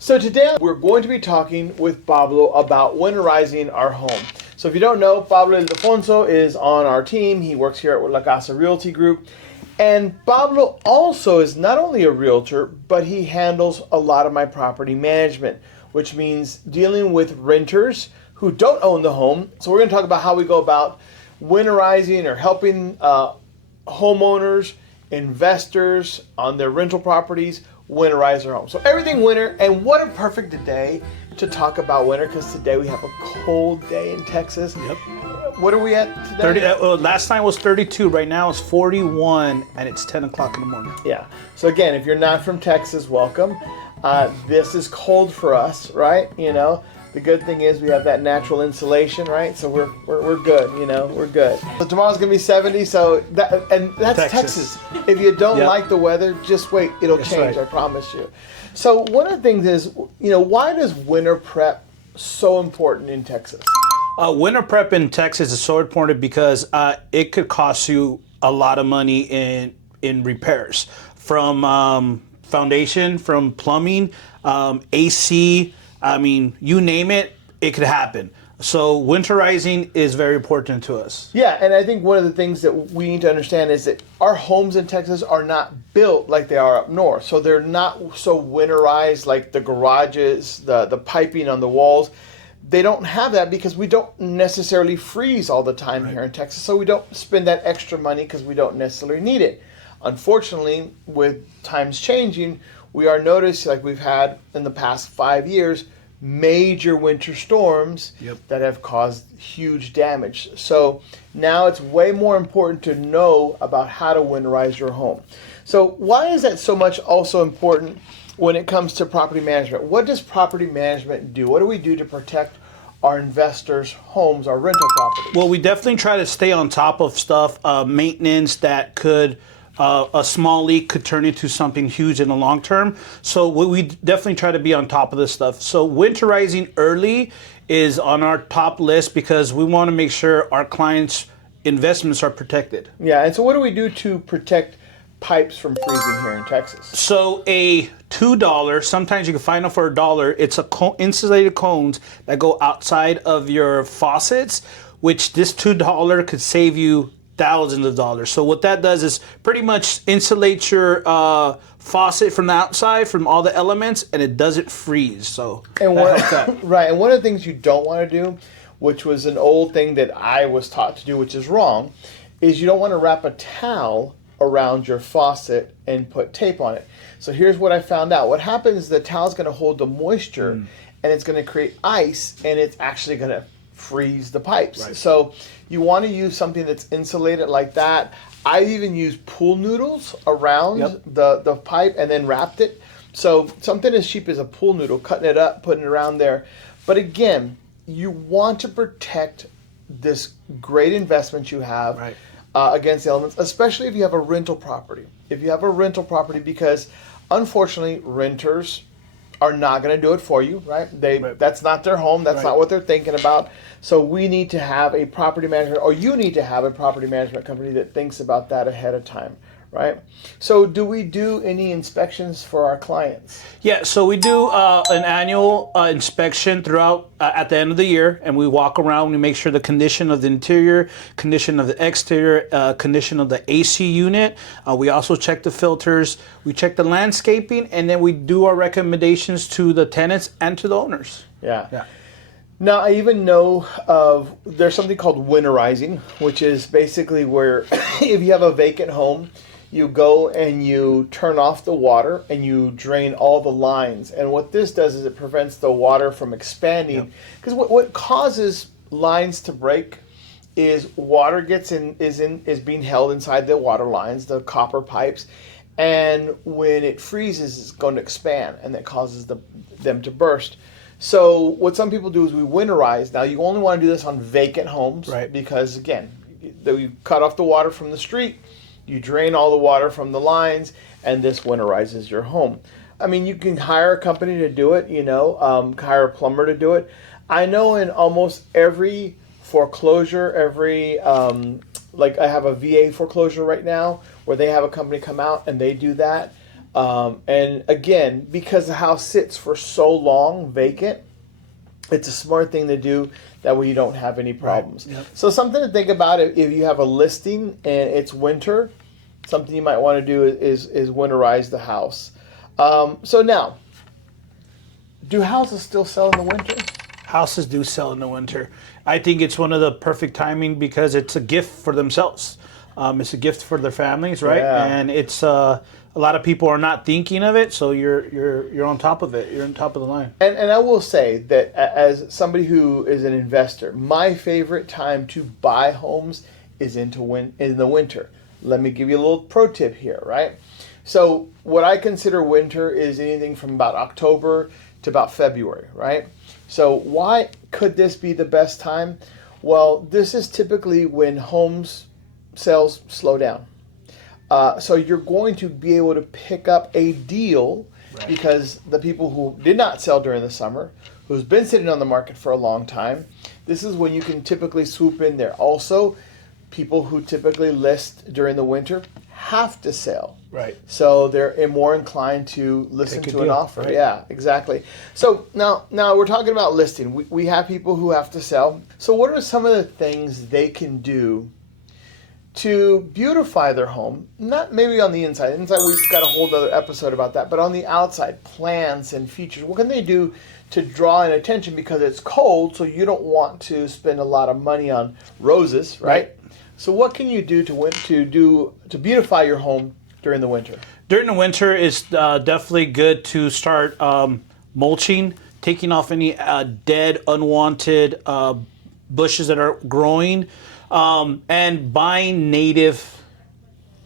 So today we're going to be talking with Pablo about winterizing our home. So if you don't know, Pablo Ildefonso is on our team. He works here at La Casa Realty Group. And Pablo also is not only a realtor, but he handles a lot of my property management, which means dealing with renters who don't own the home. So we're going to talk about how we go about winterizing or helping homeowners, investors on their rental properties winterize their home. So everything winter, and what a perfect day to talk about winter, because today we have a cold day in Texas. Yep. What are we at today? 30. Last time was 32. Right now it's 41, and it's 10 o'clock in the morning. Yeah. So again, if you're not from Texas, welcome. This is cold for us, right? You know, the good thing is we have that natural insulation, right? So we're good. You know, we're good. So tomorrow's gonna be 70. So that's Texas. If you don't like the weather, just wait. It'll change. Right. I promise you. So one of the things is, you know, why does winter prep so important in Texas? Winter prep in Texas is so important because it could cost you a lot of money in repairs, from foundation, from plumbing, AC. I mean, you name it, it could happen. So winterizing is very important to us. Yeah, and I think one of the things that we need to understand is that our homes in Texas are not built like they are up north. So they're not so winterized like the garages, the piping on the walls. They don't have that because we don't necessarily freeze all the time here in Texas. So we don't spend that extra money because we don't necessarily need it. Unfortunately, with times changing, we are noticing, like we've had in the past 5 years, major winter storms that have caused huge damage. So now it's way more important to know about how to winterize your home. So why is that so much also important when it comes to property management? What does property management do? What do we do to protect our investors' homes, our rental properties? Well, we definitely try to stay on top of stuff, maintenance that could, a small leak could turn into something huge in the long term. So we definitely try to be on top of this stuff. So winterizing early is on our top list because we want to make sure our clients' investments are protected. Yeah, and so what do we do to protect pipes from freezing here in Texas? So a $2, sometimes you can find them for $1. It's insulated cones that go outside of your faucets, which this $2 could save you thousands of dollars. So what that does is pretty much insulate your faucet from the outside, from all the elements, and it doesn't freeze. So right, and one of the things you don't want to do, which was an old thing that I was taught to do, which is wrong, is you don't want to wrap a towel around your faucet and put tape on it. So here's what I found out. What happens is the towel is going to hold the moisture and it's going to create ice, and it's actually going to freeze the pipes. Right. So you want to use something that's insulated like that. I even used pool noodles around the pipe and then wrapped it. So something as cheap as a pool noodle, cutting it up, putting it around there. But again, you want to protect this great investment you have against the elements, especially if you have a rental property. If you have a rental property, because unfortunately renters are not going to do it for you, right? That's not their home. That's not what they're thinking about. So we need to have a property management, or you need to have a property management company that thinks about that ahead of time, right? So do we do any inspections for our clients? Yeah, so we do an annual inspection throughout at the end of the year, and we walk around, we make sure the condition of the interior, condition of the exterior, condition of the AC unit. We also check the filters, we check the landscaping, and then we do our recommendations to the tenants and to the owners. Yeah. Now, I even know there's something called winterizing, which is basically where if you have a vacant home, you go and you turn off the water and you drain all the lines. And what this does is it prevents the water from expanding. Because what causes lines to break is water is being held inside the water lines, the copper pipes. And when it freezes, it's going to expand, and that causes them to burst. So what some people do is we winterize. Now, you only want to do this on vacant homes, because again, you cut off the water from the street, you drain all the water from the lines, and this winterizes your home. I mean, you can hire a company to do it, hire a plumber to do it. I know in almost every foreclosure, like I have a VA foreclosure right now where they have a company come out and they do that. And again, because the house sits for so long vacant, it's a smart thing to do. That way you don't have any problems. Right. Yep. So something to think about if you have a listing and it's winter, something you might want to do is winterize the house. So now, do houses still sell in the winter? Houses do sell in the winter. I think it's one of the perfect timing because it's a gift for themselves. It's a gift for their families, right? Yeah. And it's a lot of people are not thinking of it, so you're on top of it. You're on top of the line. And I will say that as somebody who is an investor, my favorite time to buy homes is in the winter. Let me give you a little pro tip here, right? So what I consider winter is anything from about October to about February, right? So why could this be the best time? Well, this is typically when homes sales slow down. So you're going to be able to pick up a deal because the people who did not sell during the summer, who's been sitting on the market for a long time, this is when you can typically swoop in there. Also, people who typically list during the winter have to sell. Right. So they're more inclined to listen Take a to an deal, offer. right. Yeah, exactly. So now we're talking about listing. We have people who have to sell. So what are some of the things they can do to beautify their home? Not maybe on the inside. Inside, we've got a whole other episode about that. But on the outside, plants and features. What can they do to draw in attention because it's cold? So you don't want to spend a lot of money on roses, right? So what can you do to beautify your home during the winter? During the winter, it's definitely good to start mulching, taking off any dead, unwanted bushes that are growing, and buying native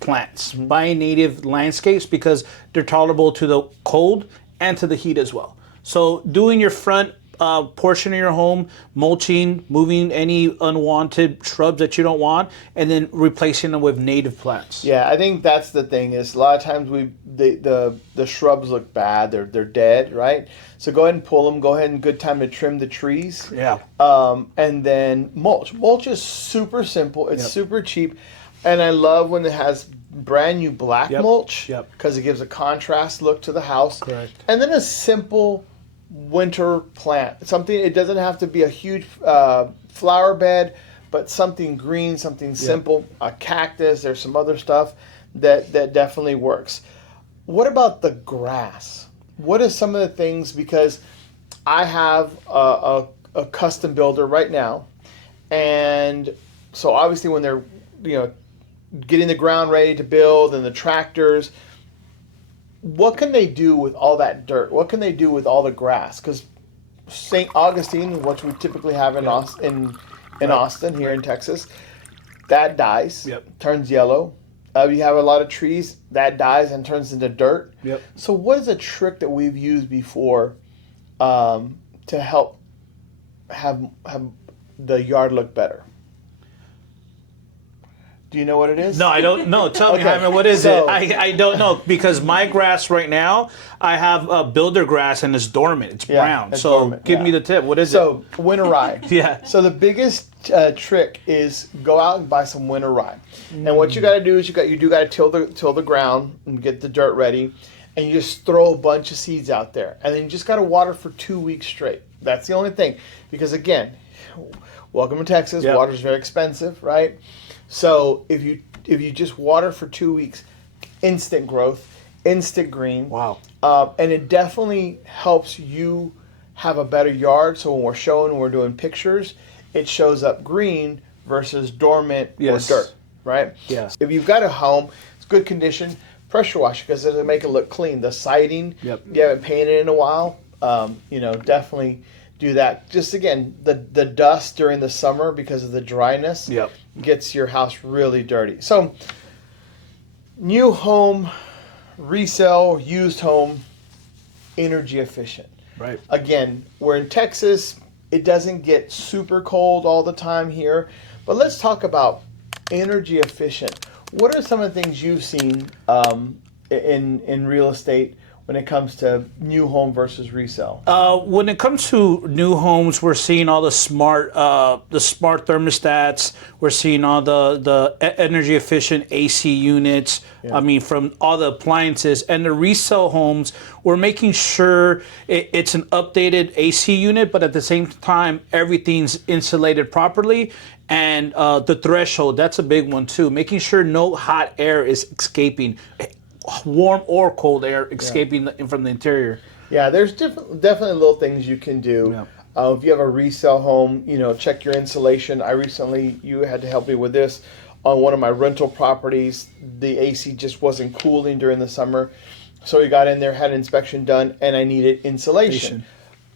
plants, buying native landscapes because they're tolerable to the cold and to the heat as well. So doing your front portion of your home, mulching, moving any unwanted shrubs that you don't want, and then replacing them with native plants. Yeah, I think that's the thing is a lot of times the shrubs look bad. They're dead, right? So go ahead and pull them. Go ahead and good time to trim the trees. Yeah. And then mulch. Mulch is super simple. It's super cheap, and I love when it has brand new black mulch because it gives a contrast look to the house. Correct. And then a simple winter plant. Something, it doesn't have to be a huge flower bed, but something green, something simple. A cactus. There's some other stuff that definitely works. What about the grass? What are some of the things? Because I have a custom builder right now, and so obviously when they're getting the ground ready to build and the tractors, what can they do with all that dirt? What can they do with all the grass? Because St. Augustine, which we typically have in Austin here in Texas, that dies, turns yellow. You have a lot of trees, that dies and turns into dirt. So what is a trick that we've used before to help have the yard look better? Do you know what it is? No, I don't know. Tell me, Jaime, what is it? I don't know because my grass right now, I have builder grass and it's dormant. It's brown. It's so dormant, give me the tip. What is it? So winter rye. Yeah. So the biggest trick is go out and buy some winter rye. And what you got to do is you do got to till the ground and get the dirt ready, and you just throw a bunch of seeds out there, and then you just got to water for 2 weeks straight. That's the only thing, because again, welcome to Texas. Water is very expensive, right? So if you just water for 2 weeks, instant growth, instant green. Wow. And it definitely helps you have a better yard. So when we're doing pictures, it shows up green versus dormant or dirt, right? Yes. If you've got a home, it's good condition, pressure wash because it'll make it look clean. The siding, you haven't painted in a while, definitely do that. Just again, the dust during the summer because of the dryness gets your house really dirty. So new home, resale, used home, energy efficient. Right. Again, we're in Texas. It doesn't get super cold all the time here. But let's talk about energy efficient. What are some of the things you've seen in real estate when it comes to new home versus resale? When it comes to new homes, we're seeing all the smart thermostats. We're seeing all the energy efficient AC units. Yeah. I mean, from all the appliances and the resale homes, we're making sure it's an updated AC unit, but at the same time, everything's insulated properly. And the threshold, that's a big one too. Making sure no hot air is escaping, warm or cold air escaping from the interior. Yeah, there's definitely little things you can do. Yeah. If you have a resale home, check your insulation. You had to help me with this. On one of my rental properties, the AC just wasn't cooling during the summer. So we got in there, had an inspection done, and I needed insulation.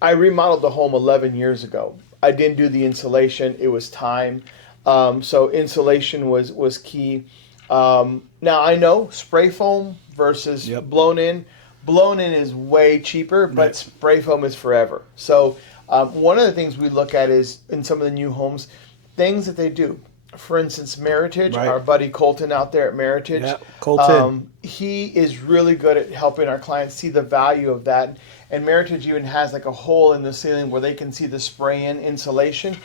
I remodeled the home 11 years ago. I didn't do the insulation. It was time. So insulation was key. Now I know spray foam versus blown in. Blown in is way cheaper, but spray foam is forever. So one of the things we look at is in some of the new homes, things that they do. For instance, Meritage, our buddy Colton out there at Meritage, Colton. he is really good at helping our clients see the value of that. And Meritage even has like a hole in the ceiling where they can see the spray-in insulation.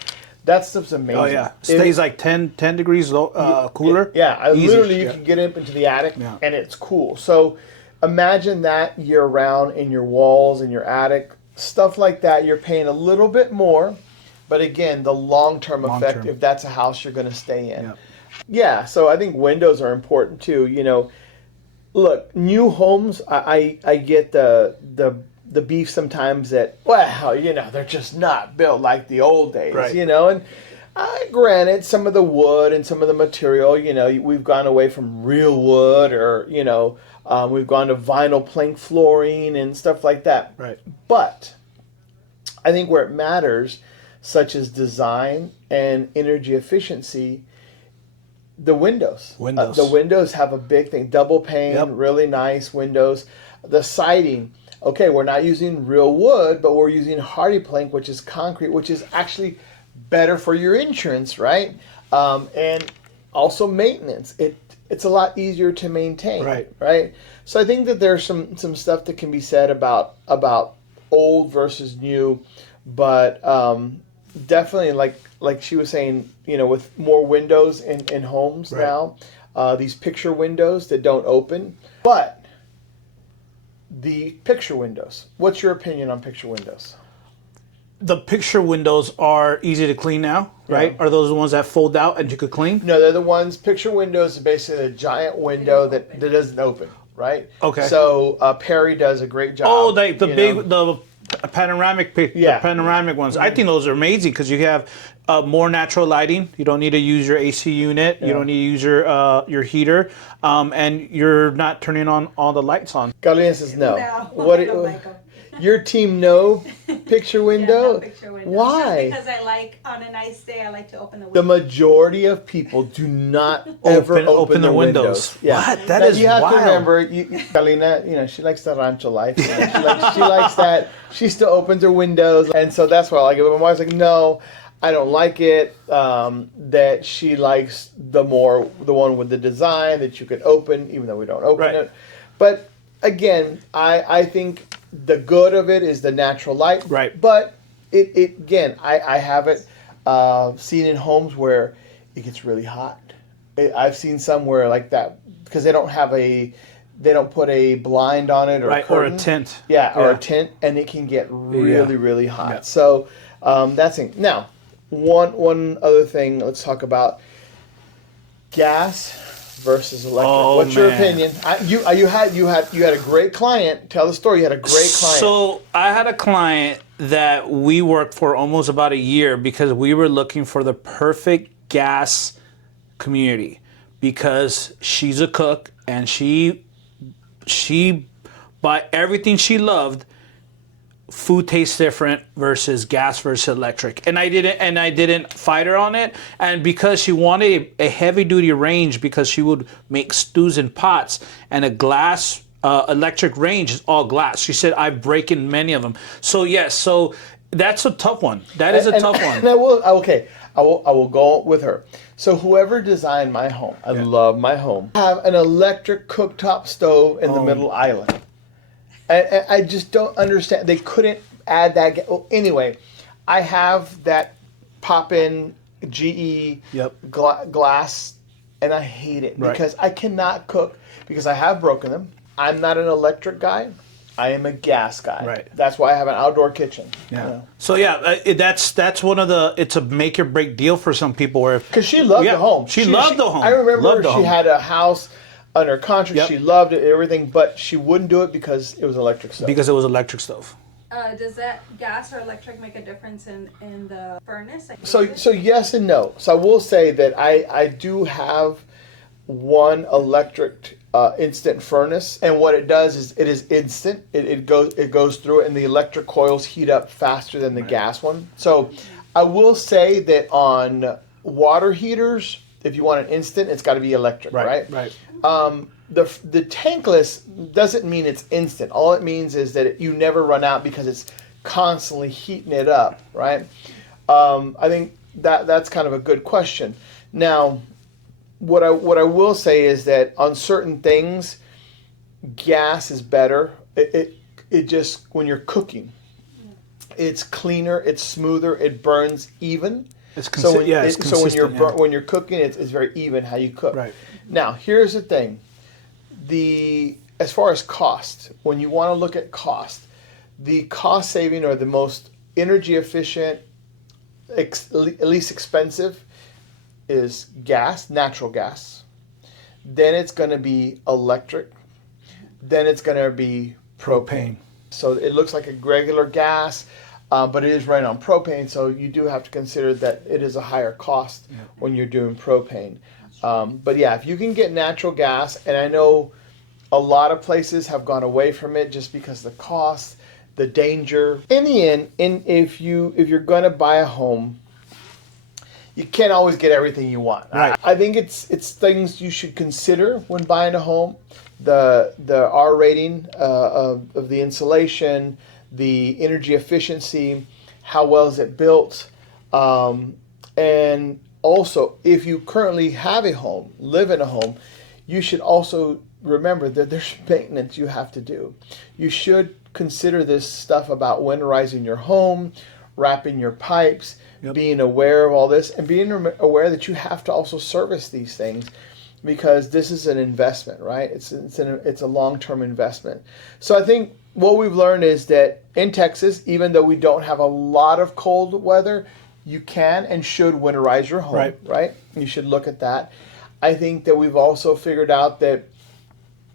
That stuff's amazing. Oh yeah, stays like 10 degrees cooler. Literally you can get up into the attic and it's cool. So imagine that year round in your walls, in your attic, stuff like that. You're paying a little bit more, but again, the long-term effect, if that's a house you're going to stay in. Yeah, so I think windows are important too. Look, new homes, I get the beef sometimes that, they're just not built like the old days, and granted, some of the wood and some of the material, we've gone away from real wood or, we've gone to vinyl plank flooring and stuff like that. Right. But I think where it matters, such as design and energy efficiency, the windows. The windows have a big thing. Double pane, really nice windows. The siding. Okay, we're not using real wood, but we're using hardy plank, which is concrete, which is actually better for your insurance, right? And also maintenance. It's a lot easier to maintain, right? So I think that there's some stuff that can be said about old versus new, but definitely like she was saying, with more windows in homes now, these picture windows that don't open, but the picture windows. What's your opinion on picture windows? The picture windows are easy to clean now, right? Are those the ones that fold out and you could clean? No, they're the ones. Picture windows is basically a giant window that doesn't open, right? Okay. So Perry does a great job. Oh, the panoramic, the panoramic ones. I think those are amazing because you have more natural lighting. You don't need to use your AC unit. You don't need to use your heater, and you're not turning on all the lights on. Carolina says no. What? I don't like them. Your team no picture window? No picture window. Why? Just because I like, on a nice day, I like to open the window. The majority of people do not ever open their windows. Yeah. What? That is you have wild. to remember, Carolina, she likes the rancho life. She likes that. She still opens her windows. And so that's why I like it. But my wife's like, no, I don't like it. That she likes the one with the design that you could open, even though we don't open it. But again, I think the good of it is the natural light. Right. But it again, I have it seen in homes where it gets really hot. I've seen some where like that because they don't put a blind on it or a curtain. Or a tent. Or a tent, and it can get really hot. Yeah. So that's it. Now, one other thing. Let's talk about gas versus electric. What's your opinion? You had a great client. Tell the story. You had a great client. So I had a client that we worked for almost about a year because we were looking for the perfect gas community because she's a cook and she by everything she loved, food tastes different versus gas versus electric, and I didn't fight her on it. And because she wanted a heavy duty range, because she would make stews in pots, and a glass electric range is all glass. She said I've broken many of them. So yes, so that's a tough one. That is a tough one. And I will go with her. So whoever designed my home, I love my home. I have an electric cooktop stove in the middle island. I just don't understand. They couldn't add that. Well, anyway, I have that pop-in GE Yep. glass, and I hate it Right. because I cannot cook because I have broken them. I'm not an electric guy. I am a gas guy. Right. That's why I have an outdoor kitchen. Yeah. You know? So yeah, that's one of the. It's a make or break deal for some people. Where Because she loved the home. She loved the home. I remember Loved the she home. had a house under contract. Yep. She loved it, everything, but she wouldn't do it because it was electric stove. Because it was electric stove. Does that gas or electric make a difference in the furnace? So yes and no. So I will say that I do have one electric instant furnace, and what it does is it is instant. It goes through it, and the electric coils heat up faster than the gas one. So I will say that on water heaters, if you want an instant, it's got to be electric, right? Right. The tankless doesn't mean it's instant. All it means is that you never run out because it's constantly heating it up, right? I think that's kind of a good question. Now, what I will say is that on certain things, gas is better. It just, when you're cooking, it's cleaner, it's smoother, it burns even. It's So when consistent. when you're cooking, it's very even how you cook. Right. Now, here's the thing. As far as cost, when you want to look at cost, the cost saving or the most energy efficient, least expensive is gas, natural gas. Then it's going to be electric. Then it's going to be propane. So it looks like a regular gas, but it is running on propane. So you do have to consider that it is a higher cost when you're doing propane. But yeah, if you can get natural gas, and I know a lot of places have gone away from it just because of the cost, the danger. In the end, if you're going to buy a home, you can't always get everything you want. Right. I think it's things you should consider when buying a home. The R rating of the insulation, the energy efficiency, how well is it built, and also if you currently have a home, live in a home, you should also remember that there's maintenance you have to do. You should consider this stuff about winterizing your home, wrapping your pipes, being aware of all this, and being aware that you have to also service these things because this is an investment, right? It's a long-term investment. So I think what we've learned is that in Texas, even though we don't have a lot of cold weather, you can and should winterize your home, right? You should look at that. I think that we've also figured out that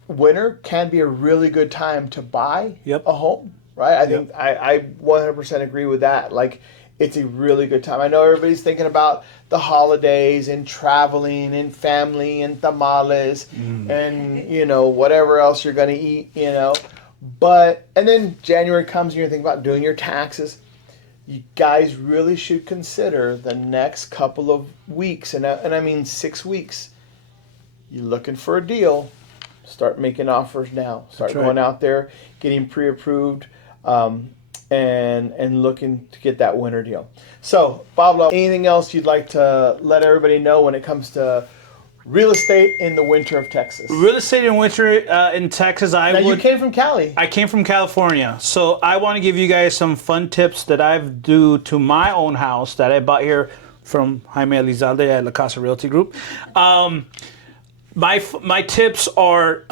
winter can be a really good time to buy a home, right? I think I 100% agree with that. Like, it's a really good time. I know everybody's thinking about the holidays and traveling and family and tamales and, whatever else you're going to eat, and then January comes and you're thinking about doing your taxes. You guys really should consider the next couple of weeks, and I mean 6 weeks. You're looking for a deal, start making offers now. Start going out there, getting pre-approved, and looking to get that winter deal. So, Pablo, anything else you'd like to let everybody know when it comes to real estate in the winter of Texas? Real estate in winter in Texas, You came from Cali. I came from California, so I want to give you guys some fun tips that I've do to my own house that I bought here from Jaime Elizalde at La Casa Realty Group. My tips are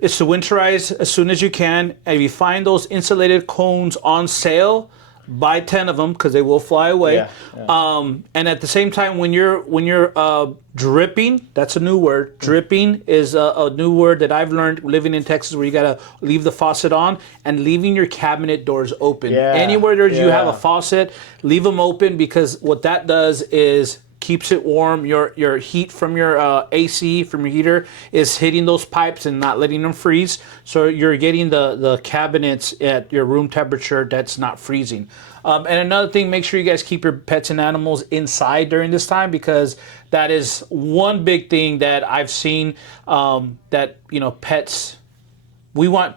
is to winterize as soon as you can, and if you find those insulated cones on sale, buy 10 of them because they will fly away. And at the same time, when you're dripping, that's a new word. Dripping is a new word that I've learned living in Texas, where you gotta leave the faucet on and leaving your cabinet doors open. Anywhere you have a faucet, leave them open, because what that does is keeps it warm. Your heat from your AC, from your heater, is hitting those pipes and not letting them freeze. So you're getting the cabinets at your room temperature that's not freezing. And another thing, make sure you guys keep your pets and animals inside during this time, because that is one big thing that I've seen, that, pets,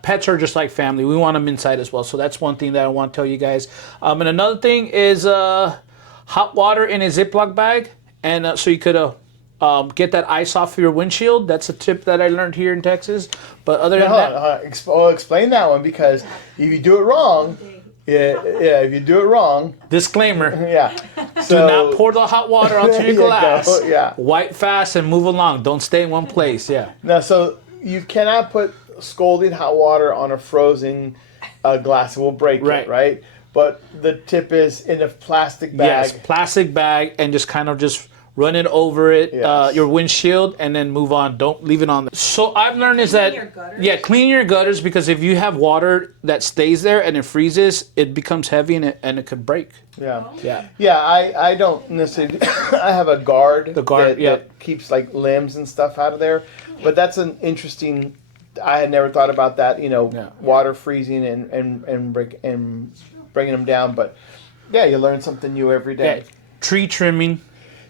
pets are just like family. We want them inside as well. So that's one thing that I want to tell you guys. And another thing is hot water in a Ziploc bag, and so you could Get that ice off your windshield. That's a tip that I learned here in Texas. But other than Hold that, on. Well, explain that one, because if you do it wrong, if you do it wrong, disclaimer. yeah. Do So, not pour the hot water onto There your you go, glass. yeah. Wipe fast and move along. Don't stay in one place. Yeah. Now, so you cannot put scalding hot water on a frozen glass; it will break it, right? But the tip is in a plastic bag. Yes, plastic bag, and just run it over it, Yes. your windshield, and then move on. Don't leave it on there. So I've learned is that Clean your gutters? clean your gutters, because if you have water that stays there and it freezes, it becomes heavy and it could break. Yeah. Yeah. Yeah, I don't necessarily. I have a guard. The guard, that keeps like limbs and stuff out of there. But that's an interesting. I had never thought about that. Water freezing and bringing them down. But yeah, you learn something new every day. Yeah. Tree trimming.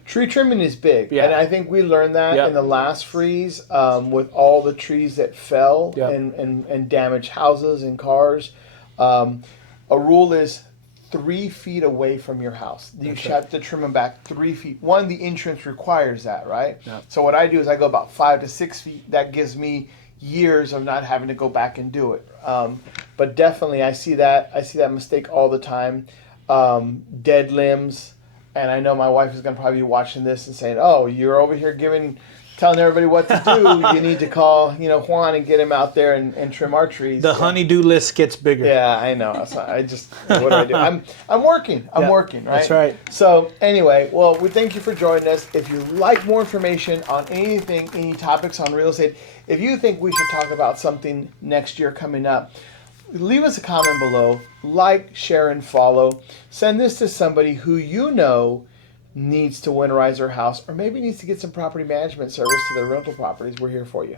Tree trimming is big, Yeah. and I think we learned that Yep. in the last freeze with all the trees that fell Yep. and damaged houses and cars. A rule is 3 feet away from your house. You should have to trim them back 3 feet. One, the insurance requires that, right? Yep. So what I do is I go about 5 to 6 feet. That gives me years of not having to go back and do it. But definitely, I see that mistake all the time. Dead limbs. And I know my wife is going to probably be watching this and saying, "Oh, you're over here telling everybody what to do. You need to call, Juan and get him out there and trim our trees." The honey-do list gets bigger. Yeah, I know. So what do I do? I'm working. I'm working, right? That's right. So anyway, well, we thank you for joining us. If you like more information on anything, any topics on real estate, if you think we should talk about something next year coming up, leave us a comment below. Like, share, and follow. Send this to somebody who you know needs to winterize their house, or maybe needs to get some property management service to their rental properties. We're here for you.